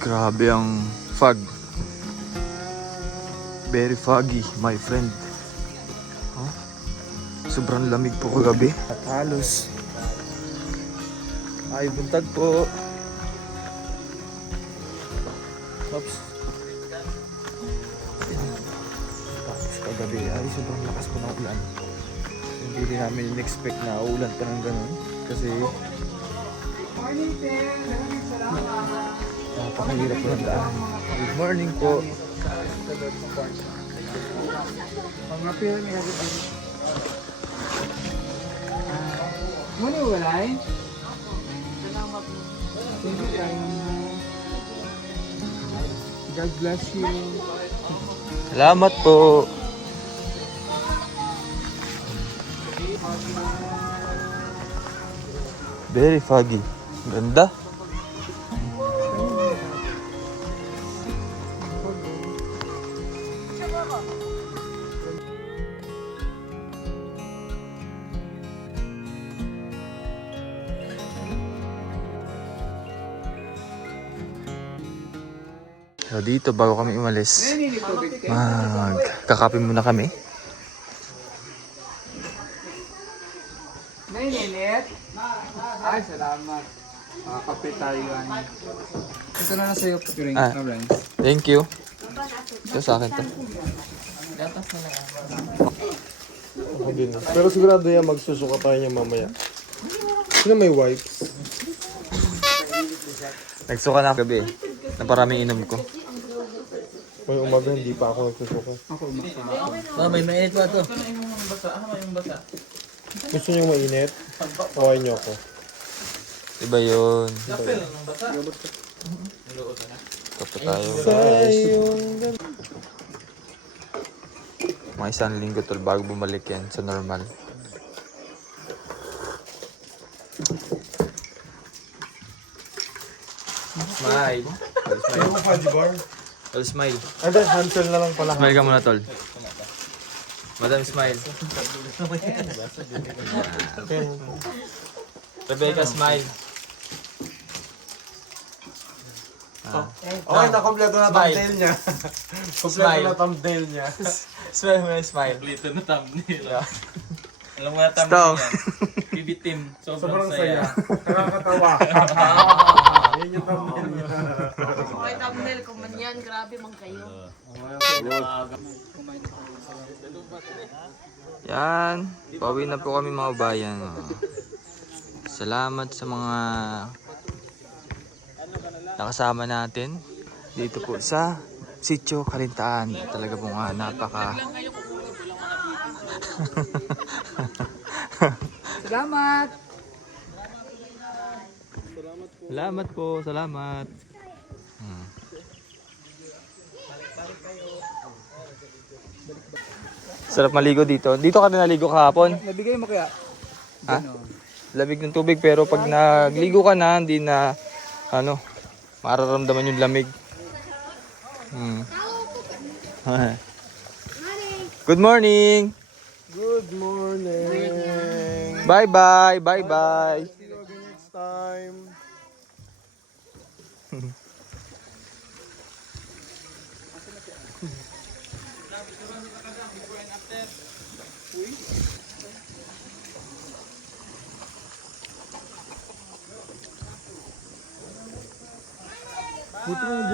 Grabe ang fog. Very foggy, my friend. Oh, sobrang lamig po kagabi. At halos ay buntag po. Oops. Tapos kagabi ay sobrang lakas po ng ulan. Hindi rin namin in-expect na ulan pa ng ganun. Kasi napakahirap po ng daan. Good morning po. Muna walay? Thank you, God bless you. Salamat po. Very foggy. Ganda. So dito bago kami umalis, magkakape muna kami. Naininit? Ay, salamat. Kape tayo. Ito na lang sa'yo, Piring. Thank you. Ito sa akin to. Pero sigurado yan magsusuka tayo niya mamaya. Sino may wipes? Nagsuka na gabi. Naparaming inom ko. May umaga hindi pa ako nagsusuka. May mainit pa ito. Gusto niyo mainit? Okay niyo ako. Iba yun. Kape tayo guys. Mga isang linggo tol bago bumalik yan sa normal. Smile. Sino mo Fudgy Bar? Tol, smile. And then Hansel na lang pala. Smile ka muna tol. Madam, smile. Rebecca, smile. Okay, na-kompleto na thumbnail niya. Kompleto na thumbnail niya. Smile mo yung smile. Dito na thumbnail. Alam mo na thumbnail Stop. yan. PB team. Sobrang saya. Nakakatawa. Yan yung thumbnail niya. May thumbnail ko man yan, grabe man kayo. Yan. Pauwi na po kami mga bayan. Salamat sa mga nakasama natin dito po sa Sitio Kalintaan. Talaga po nga napaka Salamat! Salamat po, salamat. Sarap maligo dito. Dito ka na naligo kahapon. Nabigay mo kaya? Ha? Lamig ng tubig pero pag nagligo ka na, hindi na mararamdaman yung lamig. Good morning. Good morning. Bye bye. Bye bye. See you again next time.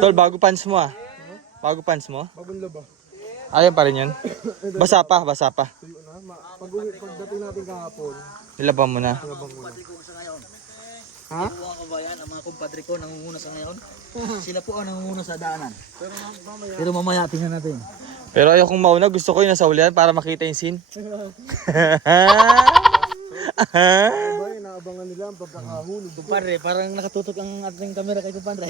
Tol, bago pants mo ah. Bago pants mo? Bagong laba. Ayan pa rin yun. Basa pa, basa pa. Tuyo na. Pagdating natin kahapon, Nilaban mo na. nalabang muna. Ha? Mga kabayan, ang mga kumpadre ko nangunguna sa ngayon. Sila po ang nangunguna sa daanan. Pero mamaya tingnan natin. Pero ayokong mauna, gusto ko yung nasa ulihan para makita yung scene. Diba, inaabangan nila ang pagkakahulog. Kumpadre, parang nakatutok ang ating camera kay kumpadre.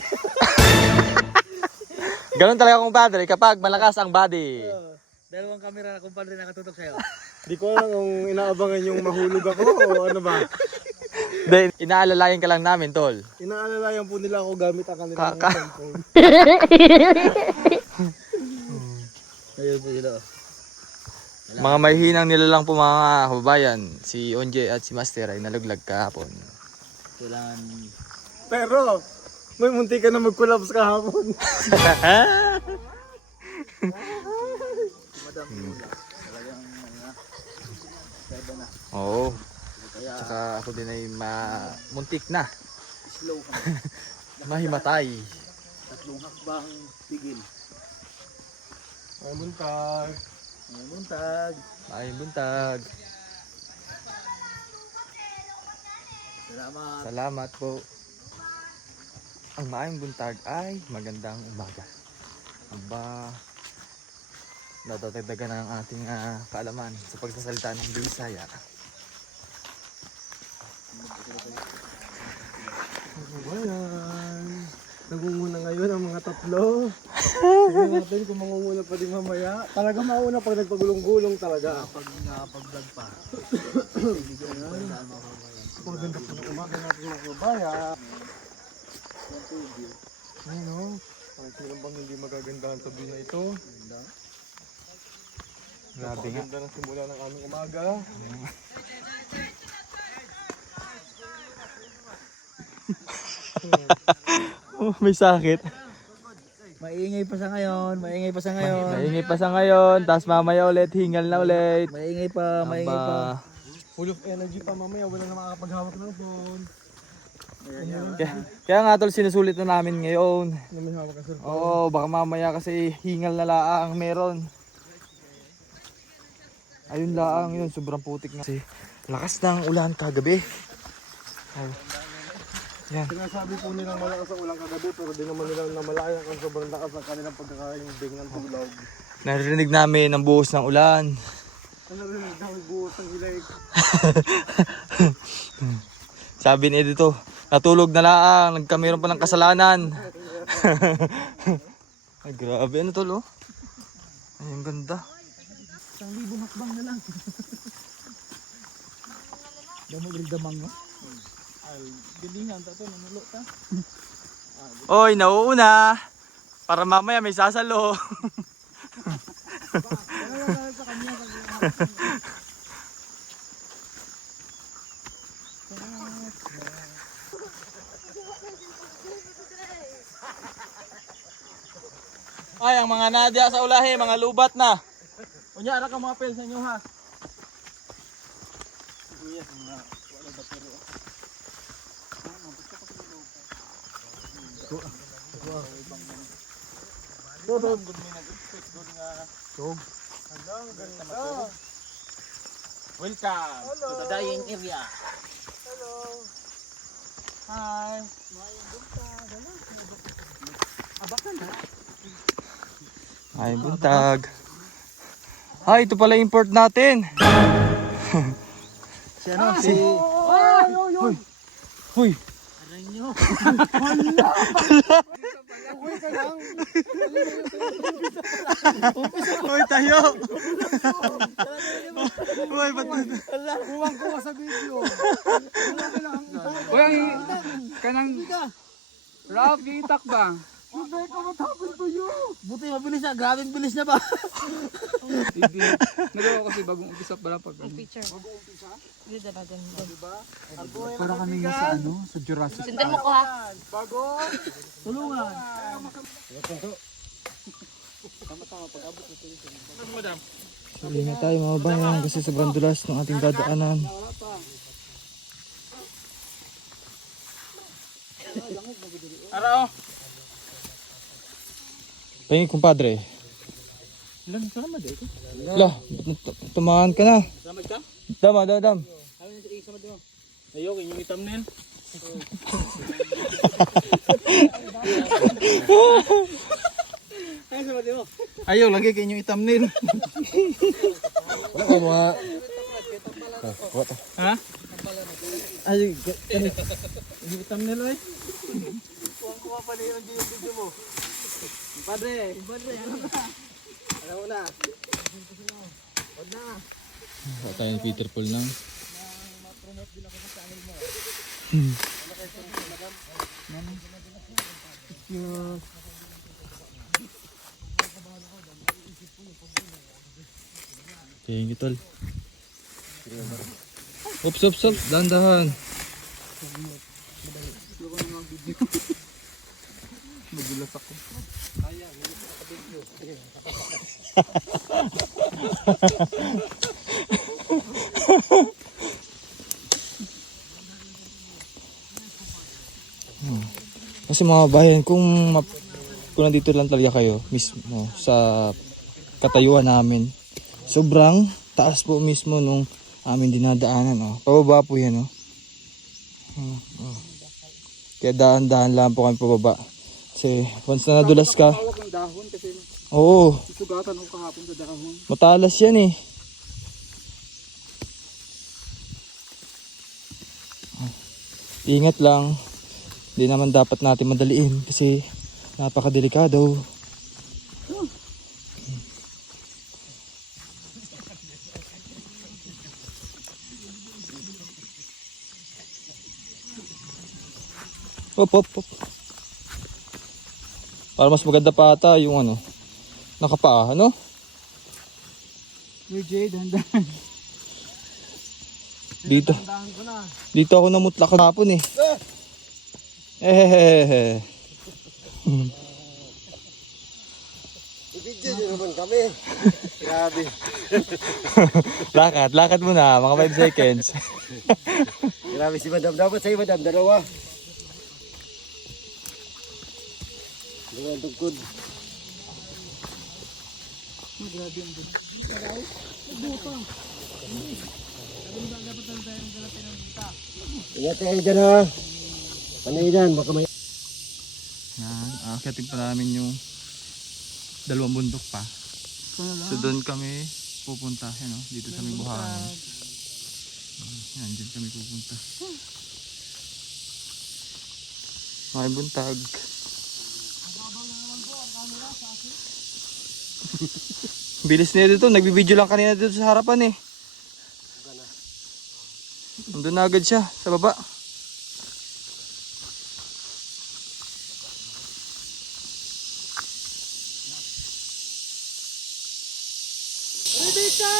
Ganon talaga kumpadre kapag malakas ang body. Dalawang camera na kumpadre nakatutok sa'yo. Di ko alam kung inaabangan yung mahulog ako o ano ba. Then, inaalalayan ka lang namin, tol. Inaalalayan po nila ako gamit ang kanilang cellphone. Ayun po sila. Mga mahihinang nila lang po mga kababayan, si Onje at si Master ay nalaglag kahapon. Kailangan... Pero, May munti ka na mag-collapse kahapon. Madam Mula. Talagang na. Oo. Tsaka ako din ay muntik na. Slow ka. Mahimatay. 3 hakbang tigil. Ay, buntag. May buntag. Ay, buntag. Salamat. Salamat po. Ang maayong buntag ay magandang umaga. Aba, nadadagdagan ang ating kaalaman sa pagsasalita ng Bisaya. Ano ba yan? Nangunguna ngayon ang mga tatlo. Tingnan natin kung mangunguna pa din mamaya. Talaga mauna pag nagpagulong-gulong talaga. Pag-vlog pa. Maganda po ng umaga natin mga kababayan. Ayun o. Sino bang hindi magagandahan sa view na ito? Grabe nga. Ganda ng simula ng aming umaga. May sakit. Maingay pa sa ngayon. Maingay pa sa ngayon. Maingay pa sa ngayon, tapos mamaya ulit, hingal na ulit. Maingay pa. Maingay pa. Aba. Full of energy pa mamaya. Wala na makakapaghawak ng phone. Kaya nga tol, sinusulit na namin ngayon. Hindi may hawak ang cellphone. Oo, baka mamaya kasi hingal na laang meron. Ayun laang yun, sobrang putik na. Kasi lakas ng ulan kagabi. Ay. Yan. Sinasabi po nilang malakas ang ulang kagabi pero di naman nilang namalayan ang sobrang lakas ng kanilang pagkakainding ng tulaw. Naririnig namin ang buhos ng ulan. Ano rin ang dami buhos ng hilig. Sabi ni dito, natulog na laang, nagkameron pa ng kasalanan. Ay grabe, ano tol oh. Ay, ang ganda. 1,000 hakbang na lang. Damag rin damang mo. Ay, galingan tato, nanulo ta. Oy, nauuna. Para mamaya may sasalo. Ay, ang mga nadya sa ulahe, mga lubat na. Unya, ara ka mga pel sa inyo ha. Welcome to the dying area. Hi. Ay, buntag. Ay, ito pala import natin. Si ano? Si... Huy. Hoy, tayo. Hoy, ba't Buwang ko sa video. Uy, ang kanang Ralph, gitak ba? Buti mabilis na. Grabing bilis na ba? Hindi. Nagawa kasi bagong umpisa pala pag ano. Picture. Ganda na ganda. Para kami sa ano, sa Jurassic. Sundan mo ko ha. Tulungan. So, ingat tayo mga bayan kasi sobrang dulas ng ating dadaanan. Araw. Pahingin kumpadre. Ilan ka naman dito? Lah, tumahan ka na. Samad ka? Dam. Ano yung samad mo? Ayok, yung thumbnail. Ano samad mo? Ayaw, lagi kayo yung thumbnail. Wala ka mga... Ha? Ay, Yung thumbnail ay. kuha pa niyo yung video mo. Padre, ano na? Ano na? Wag na. Wala tayo ni Peter Paul na. Thank you, tol. Ups. Dahan-dahan. Nagulas ako. Kasi mga bayan, kung nandito lang talaga kayo mismo sa katayuan namin, sobrang taas po mismo nung amin dinadaanan. Oh. Pababa po yan. Oh. Kaya daan-daan lang po kami pababa. Kasi once na nadulas ka, Hawak ng dahon kasi oo, susugatan ako kahapon sa dahon. matalas yan eh. Ingat lang. Hindi naman dapat natin madaliin kasi napakadelikado. Hop, hop, hop. Para mas maganda pa ata yung ano, nakapaa, ano? Uy, Jay, dahan-dahan. Dito. Dito ako namutlak kahapon eh. Eh. Ibigyan nyo naman kami. Grabe. Lakad muna, mga 5 seconds. Grabe si Madam. Dapat sa'yo, Madam. Dalawa. Dalawa tugkod. Ingat kayo dyan ha. Panay dyan, baka may... Yan, akitin pa namin yung dalawang bundok pa. So doon kami pupunta, yan, dito sa may buhangin. Yan, dyan kami pupunta. May buntag. Bilis na dito, nagbibideo lang kanina dito sa harapan eh. Nandun na agad siya, sa baba. Rebecca!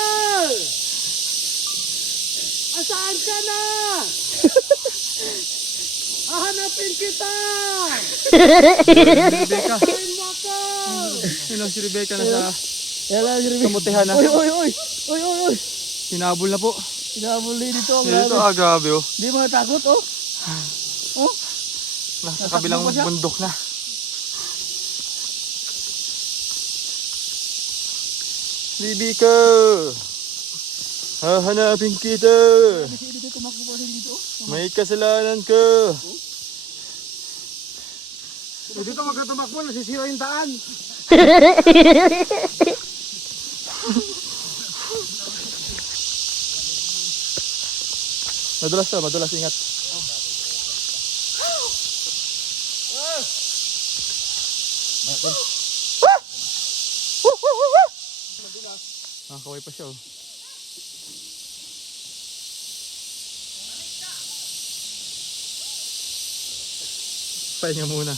Asaan ka na? Hahanapin kita! Rebecca. Kain mo ako! Sino si Rebecca na sa Yan si Rebecca. kamutihan na? Oy! Hinabol na po. Hinabol din dito ang Dito grabe oh. Di mo natakot oh? Nasa kabilang bundok na. Rebecca! Hahanapin kita! May kasalanan ka! Dito magkatamakbo, nasisira yung daan. Madulas, ingat. Kaway pa siya oh. Pahinga muna.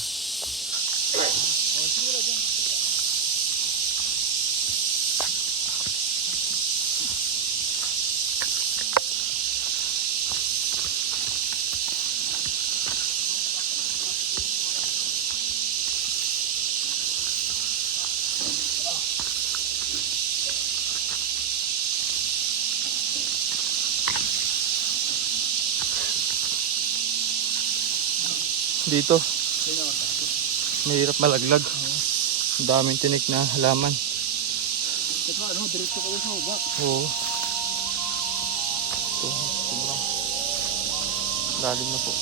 Dito mahirap malaglag. Ang daming tinik na halaman. Diretso kayo sa baba. Oo. Ito, sobrang lalim na po.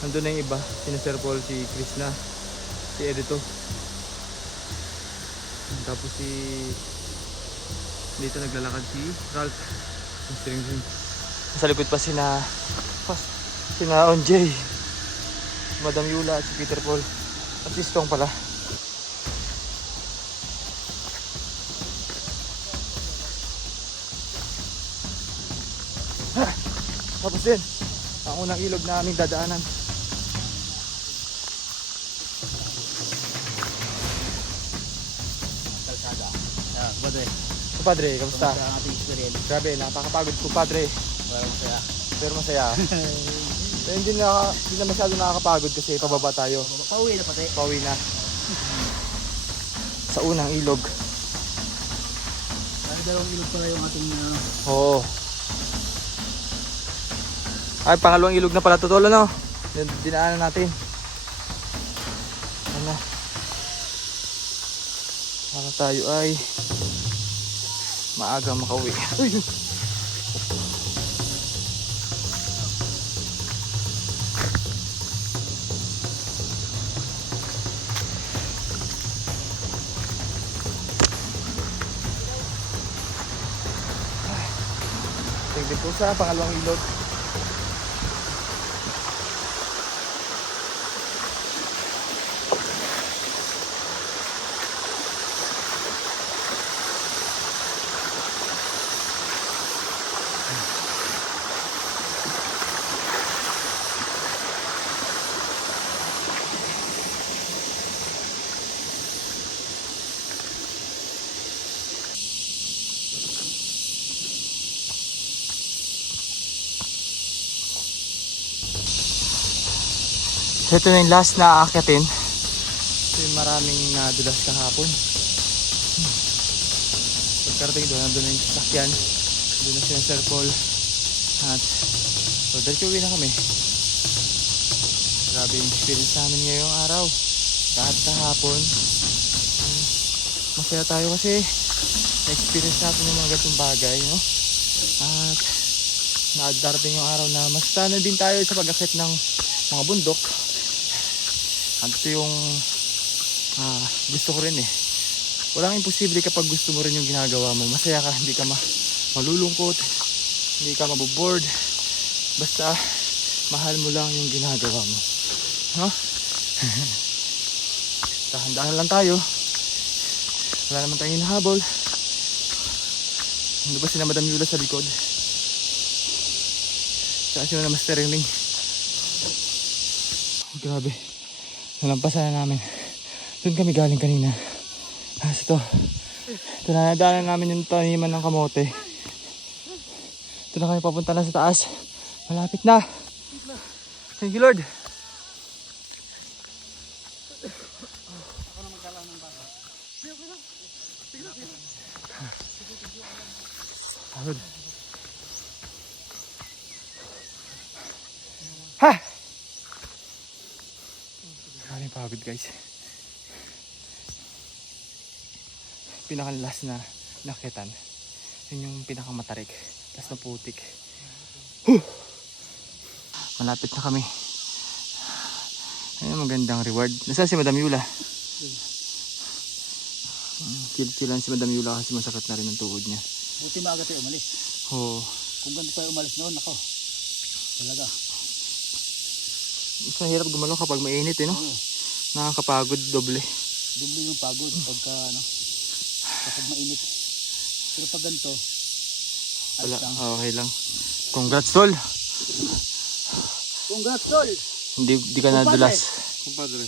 Nandun na yung iba, si Sir Paul, si Chris na, si Edito. Tapos dito naglalakad si Ralph. Sa likod pa sina Onjay, Madam Yula at si Peter Paul. At si Stong pala. Tapos din, ang unang ilog na aming dadaanan. Kalsada. Badre. Kumpadre, kamusta? Sa ating experience. Grabe, nakakapagod kumpadre. Walang saya. Pero masaya. Pero hindi na masyado nakakapagod kasi pababa tayo. Pauwi na pati. Pauwi na. Sa unang ilog. Ang dalawang ilog pala yung ating Oo. Ay, pangalawang ilog na pala to, tol, ano? Dinaanan natin. Ano? Para tayo ay maaga makauwi. Uy! Tingnan po sa pangalawang ilog. So ito na yung last na aakyatin. Ito yung maraming nadulas kahapon. Pagkarating doon, nandun na yung sasakyan. Doon na siya circle. At so diretso uwi na kami. Grabe yung experience namin ngayong araw. Kahit kahapon. Masaya tayo kasi na-experience natin yung mga ganitong bagay. No? At nadarating yung araw na mas sana din tayo sa pag-akit ng mga bundok. At ito yung gusto ko rin eh. Walang imposible kapag gusto mo rin yung ginagawa mo. Masaya ka, hindi ka malulungkot, hindi ka maboboard. Basta mahal mo lang yung ginagawa mo. No? Dahan-dahan lang tayo. Wala naman tayong hinahabol. Ano ba sila Madam Yula sa likod? Tsaka sila na Master Ring. Grabe. Nalampasan na namin. Doon kami galing kanina. Ito. Ito na nadaanan namin yung taniman ng kamote. Ito na kami papunta na sa taas. Malapit na. Thank you, Lord. Pagod. Ha! Maraming pagod, guys. Pinaka-last na nakitan. Yun yung pinakamatarik. Tapos naputik. Malapit na kami. Ayun, magandang reward. Nasaan si Madam Yula? Chill-chillan si Madam Yula kasi masakit na rin ang tuhod niya. Buti maaga tayo umalis. Oo. Kung ganito tayo umalis noon, ako. Talaga. Mas mahirap gumalaw kapag mainit eh, no? Nakakapagod, doble. Doble yung pagod pagka kapag mainit. Pero pag ganito, Wala, ayos lang. okay lang. Congrats, tol. Congrats, Tol! Hindi ka nadulas. Kumpadre,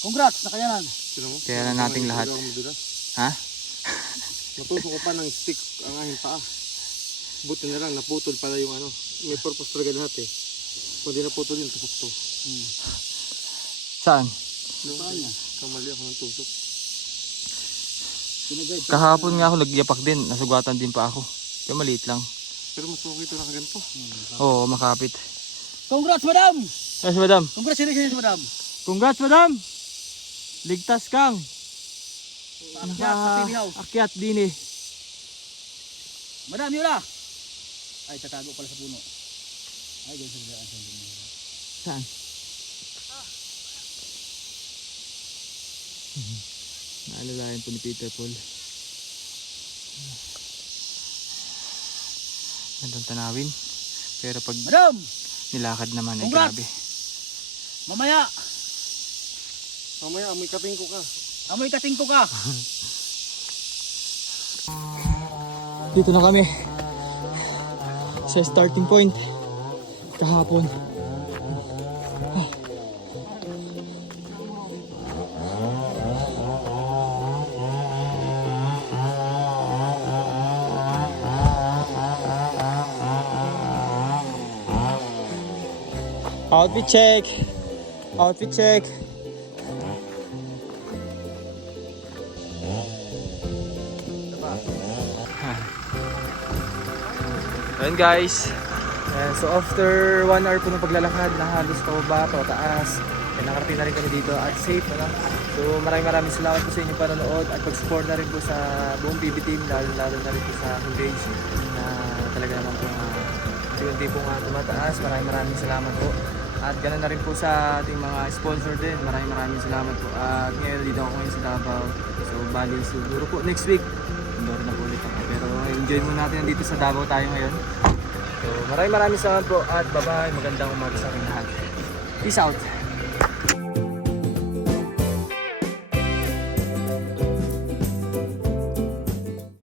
Congrats, nakayanan. sino mo? Kaya na nating lahat. Hindi ako madulas. Ha? Natusok ko pa ng stick ang aking paa. Buti na lang, naputol pala yung ano. May purpose talaga lahat eh. Kung di naputol yun, tusok to. Saan? Paa niya. Kamali ako ng tusok. Pinagay. Kahapon nga ako nagyapak din. Nasugatan din pa ako. Pero maliit lang. Pero mas okay ito na kaganto. Oo, makapit. Congrats, Madam! Yes, Madam. Congratulations, Madam! Congrats, Madam! Ligtas kang. Paakyat sa TV House. Akyat din eh. Madam, Yula! Ay, tatago pala sa puno. Ay, ganyan sa bidaan. Saan? Naalalayan po ni Peter Paul. Gandang tanawin. Pero pag Madam! nilakad naman ay Congrats! grabe. Mamaya, Mamaya, amoy kaping ko ka. amoy katingko ka! Dito na kami sa starting point. kahapon. Outfit check. Outfit check. Ayan guys. Ayan, so after 1 hour po ng paglalakad na halos pababa, pataas, nakarating na rin kami dito at safe na lang. So maraming salamat po sa inyong panonood at pag-support na rin po sa buong PB team, lalo na rin po sa aking page na talaga naman po unti-unti po nga tumataas. Maraming salamat po. At ganoon na rin po sa ating mga sponsor din. Maraming salamat po. At ngayon dito ako ngayon sa Davao. So bali siguro po next week indoor na po ulit ako. Pero enjoy muna natin dito sa Davao tayo ngayon. So maraming salamat po at bye-bye. Magandang umaga sa ating lahat. Peace out.